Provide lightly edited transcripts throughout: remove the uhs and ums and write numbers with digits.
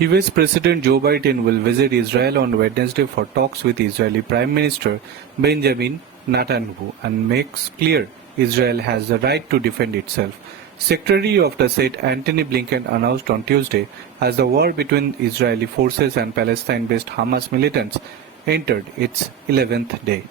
US President Joe Biden will visit Israel on Wednesday for talks with Israeli Prime Minister Benjamin Netanyahu and makes clear Israel has the right to defend itself. Secretary of State Antony Blinken announced on Tuesday as the war between Israeli forces and Palestine-based Hamas militants entered its 11th day.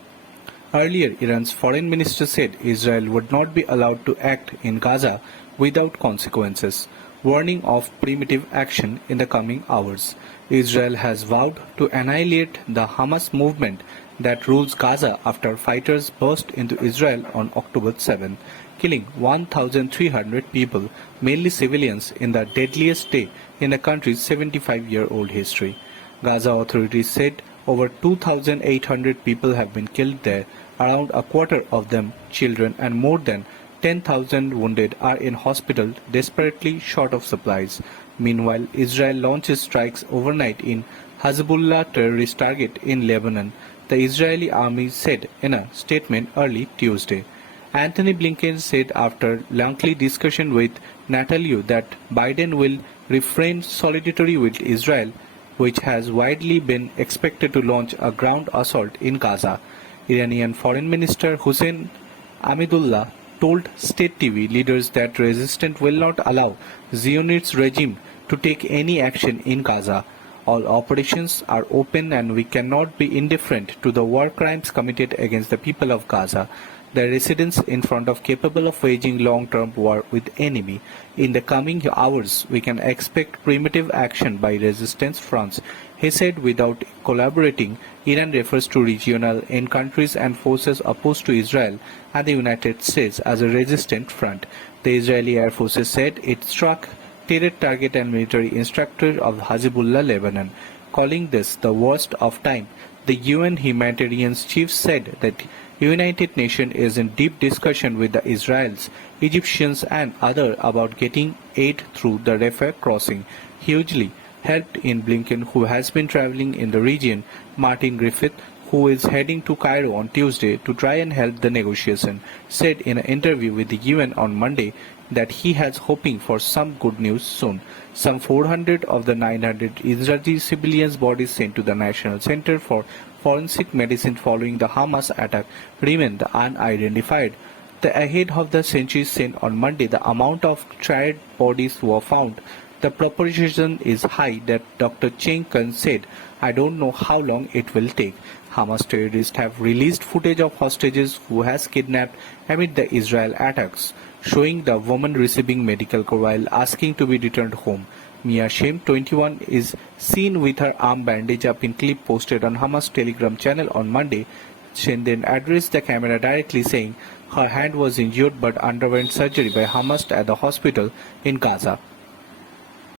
Earlier, Iran's foreign minister said Israel would not be allowed to act in Gaza without consequences, warning of primitive action in the coming hours. Israel has vowed to annihilate the Hamas movement that rules Gaza after fighters burst into Israel on October 7, killing 1,300 people, mainly civilians, in the deadliest day in the country's 75-year-old history. Gaza authorities said over 2,800 people have been killed there, around a quarter of them children, and more than 10,000 wounded are in hospital, desperately short of supplies. Meanwhile, Israel launches strikes overnight in Hezbollah terrorist target in Lebanon, the Israeli army said in a statement early Tuesday. Antony Blinken said after lengthy discussion with Netanyahu that Biden will refrain solidarity with Israel, which has widely been expected to launch a ground assault in Gaza. Iranian Foreign Minister Hossein Amidullah told state TV leaders that resistance will not allow Zionist regime to take any action in Gaza. All operations are open and we cannot be indifferent to the war crimes committed against the people of Gaza. The residents in front of capable of waging long-term war with enemy. In the coming hours, we can expect primitive action by resistance fronts. He said without collaborating, Iran refers to regional end countries and forces opposed to Israel and the United States as a resistant front. The Israeli Air Forces said it struck terror target and military instructor of Hezbollah, Lebanon. Calling this the worst of time, the UN humanitarian chief said that United Nations is in deep discussion with the Israelis, Egyptians and others about getting aid through the Rafah crossing. Hugely helped in Blinken, who has been traveling in the region, Martin Griffith, who is heading to Cairo on Tuesday to try and help the negotiation, said in an interview with the UN on Monday that he has hoping for some good news soon. Some 400 of the 900 Israeli civilians' bodies sent to the National Center for Forensic Medicine following the Hamas attack remain unidentified. The ahead of the census said on Monday the amount of charred bodies were found. The proportion is high that Dr. Cheng Kun said, "I don't know how long it will take." Hamas terrorists have released footage of hostages who has kidnapped amid the Israel attacks, showing the woman receiving medical care while asking to be returned home. Mia Shem, 21, is seen with her arm bandaged up in clip posted on Hamas Telegram channel on Monday. Shem then addressed the camera directly saying her hand was injured but underwent surgery by Hamas at the hospital in Gaza.